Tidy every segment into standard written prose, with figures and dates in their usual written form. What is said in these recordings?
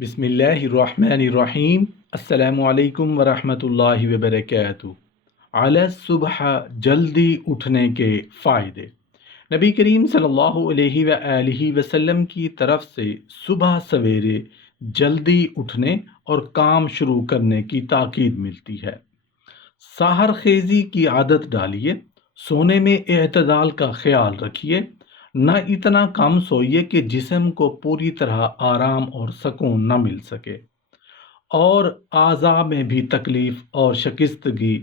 बिस्मिल्लाहिर्रहमानिर्रहीम। अस्सलामु अलैकुम वरहमतुल्लाहि वबरकातुहू। अला सुबह जल्दी उठने के फ़ायदे। नबी करीम सल्लल्लाहु अलैहि वआलिहि वसल्लम की तरफ से सुबह सवेरे जल्दी उठने और काम शुरू करने की ताकीद मिलती है। साहर खेज़ी की आदत डालिए, सोने में एतदाल का ख्याल रखिए, न इतना कम सोइए कि जिस्म को पूरी तरह आराम और सुकून न मिल सके और आज़ा में भी तकलीफ और शिकस्तगी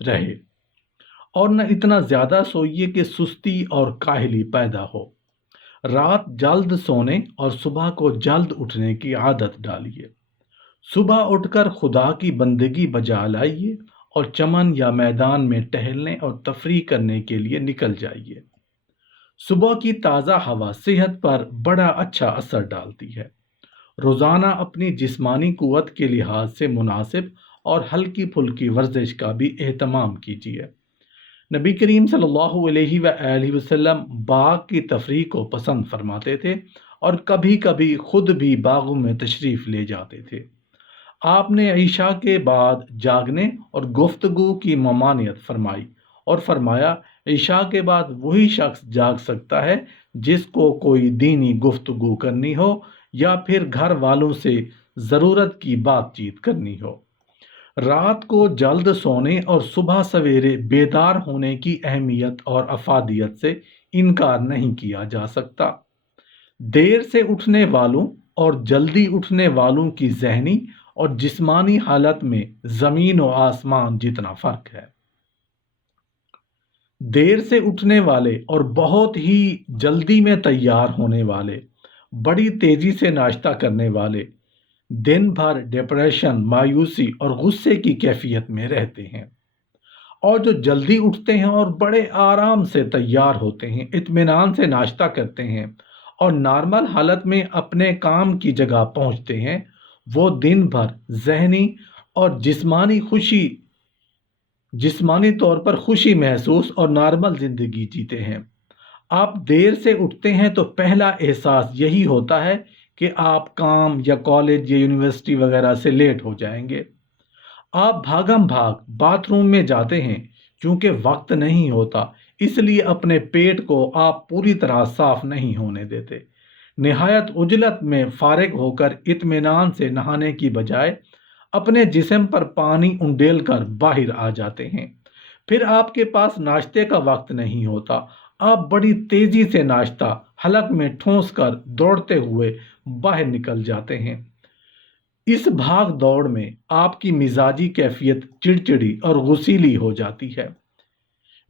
रहे, और न इतना ज़्यादा सोइए कि सुस्ती और काहली पैदा हो। रात जल्द सोने और सुबह को जल्द उठने की आदत डालिए। सुबह उठकर खुदा की बंदगी बजा लाइए और चमन या मैदान में टहलने और तफरीह करने के लिए निकल जाइए। सुबह की ताज़ा हवा सेहत पर बड़ा अच्छा असर डालती है। रोज़ाना अपनी जिस्मानी क़ुव्वत के लिहाज से मुनासिब और हल्की फुल्की वर्जिश का भी एहतमाम कीजिए। नबी करीम सल्लल्लाहु अलैहि वसल्लम बाग की तफरीह को पसंद फरमाते थे और कभी कभी खुद भी बागों में तशरीफ़ ले जाते थे। आपने ईशा के बाद जागने और गुफ्तगू की ममानियत फरमाई और फरमाया, ईशा के बाद वही शख्स जाग सकता है जिसको कोई दीनी गुफ्तगू करनी हो या फिर घर वालों से ज़रूरत की बातचीत करनी हो। रात को जल्द सोने और सुबह सवेरे बेदार होने की अहमियत और अफादियत से इनकार नहीं किया जा सकता। देर से उठने वालों और जल्दी उठने वालों की जहनी और जिस्मानी हालत में ज़मीन और आसमान जितना फ़र्क है। देर से उठने वाले और बहुत ही जल्दी में तैयार होने वाले, बड़ी तेज़ी से नाश्ता करने वाले दिन भर डिप्रेशन, मायूसी और गुस्से की कैफियत में रहते हैं, और जो जल्दी उठते हैं और बड़े आराम से तैयार होते हैं, इत्मीनान से नाश्ता करते हैं और नॉर्मल हालत में अपने काम की जगह पहुंचते हैं, वो दिन भर जहनी और जिस्मानी तौर पर खुशी महसूस और नॉर्मल ज़िंदगी जीते हैं। आप देर से उठते हैं तो पहला एहसास यही होता है कि आप काम या कॉलेज या यूनिवर्सिटी वगैरह से लेट हो जाएंगे। आप भागम भाग बाथरूम में जाते हैं, क्योंकि वक्त नहीं होता, इसलिए अपने पेट को आप पूरी तरह साफ नहीं होने देते। निहायत उजलत में फारिग होकर इत्मीनान से नहाने की बजाय अपने जिस्म पर पानी उंडेल कर बाहर आ जाते हैं। फिर आपके पास नाश्ते का वक्त नहीं होता। आप बड़ी तेजी से नाश्ता हलक में ठूंस कर दौड़ते हुए बाहर निकल जाते हैं। इस भाग दौड़ में आपकी मिजाजी कैफियत चिड़चिड़ी और गुस्सीली हो जाती है।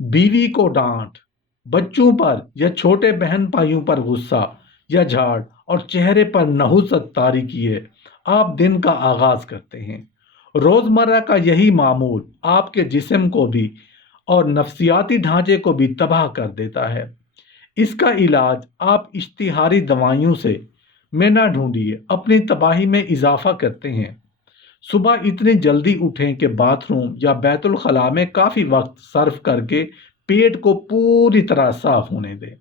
बीवी को डांट, बच्चों पर या छोटे बहन भाइयों पर गुस्सा या झाड़ और चेहरे पर नहुसत तारी किए आप दिन का आगाज करते हैं। रोज़मर्रा का यही मामूल आपके जिस्म को भी और नफ्सियाती ढांचे को भी तबाह कर देता है। इसका इलाज आप इश्तिहारी दवाइयों से में ना ढूंढिए, अपनी तबाही में इजाफा करते हैं। सुबह इतनी जल्दी उठें कि बाथरूम या बैतुल खला में काफ़ी वक्त सर्फ करके पेट को पूरी तरह साफ होने दें।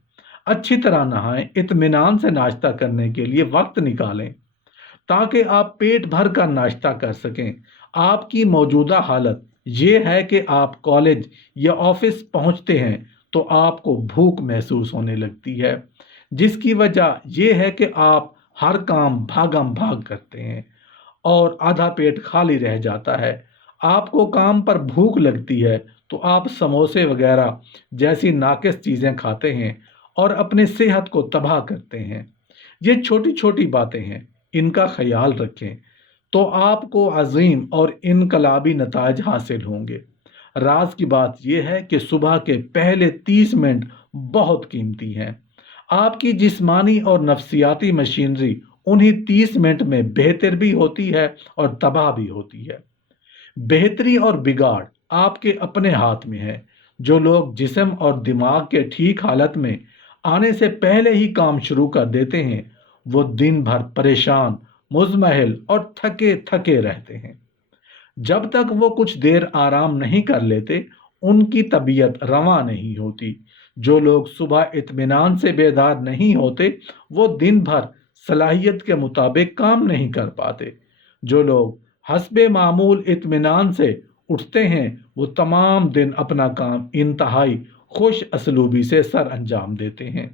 अच्छी तरह नहाएं, इत्मीनान से नाश्ता करने के लिए वक्त निकालें ताकि आप पेट भर कर नाश्ता कर सकें। आपकी मौजूदा हालत ये है कि आप कॉलेज या ऑफिस पहुंचते हैं तो आपको भूख महसूस होने लगती है, जिसकी वजह यह है कि आप हर काम भागम भाग करते हैं और आधा पेट खाली रह जाता है। आपको काम पर भूख लगती है तो आप समोसे वगैरह जैसी नाकिस चीज़ें खाते हैं और अपनी सेहत को तबाह करते हैं। ये छोटी छोटी बातें हैं, इनका ख्याल रखें तो आपको अजीम और इनकलाबी नताज हासिल होंगे। राज की बात यह है कि सुबह के पहले 30 मिनट बहुत कीमती हैं। आपकी जिस्मानी और नफ्सियाती मशीनरी उन्हीं 30 मिनट में बेहतर भी होती है और तबाह भी होती है। बेहतरी और बिगाड़ आपके अपने हाथ में है। जो लोग जिस्म और दिमाग के ठीक हालत में आने से पहले ही काम शुरू कर देते हैं, वो दिन भर परेशान, मुज़महल और थके थके रहते हैं। जब तक वो कुछ देर आराम नहीं कर लेते, उनकी तबीयत रवा नहीं होती। जो लोग सुबह इत्मीनान से बेदार नहीं होते, वो दिन भर صلاحیت کے مطابق کام نہیں کر پاتے۔ جو لوگ حسب معمول اطمینان سے اٹھتے ہیں وہ تمام دن اپنا کام انتہائی خوش اسلوبی سے سر انجام دیتے ہیں۔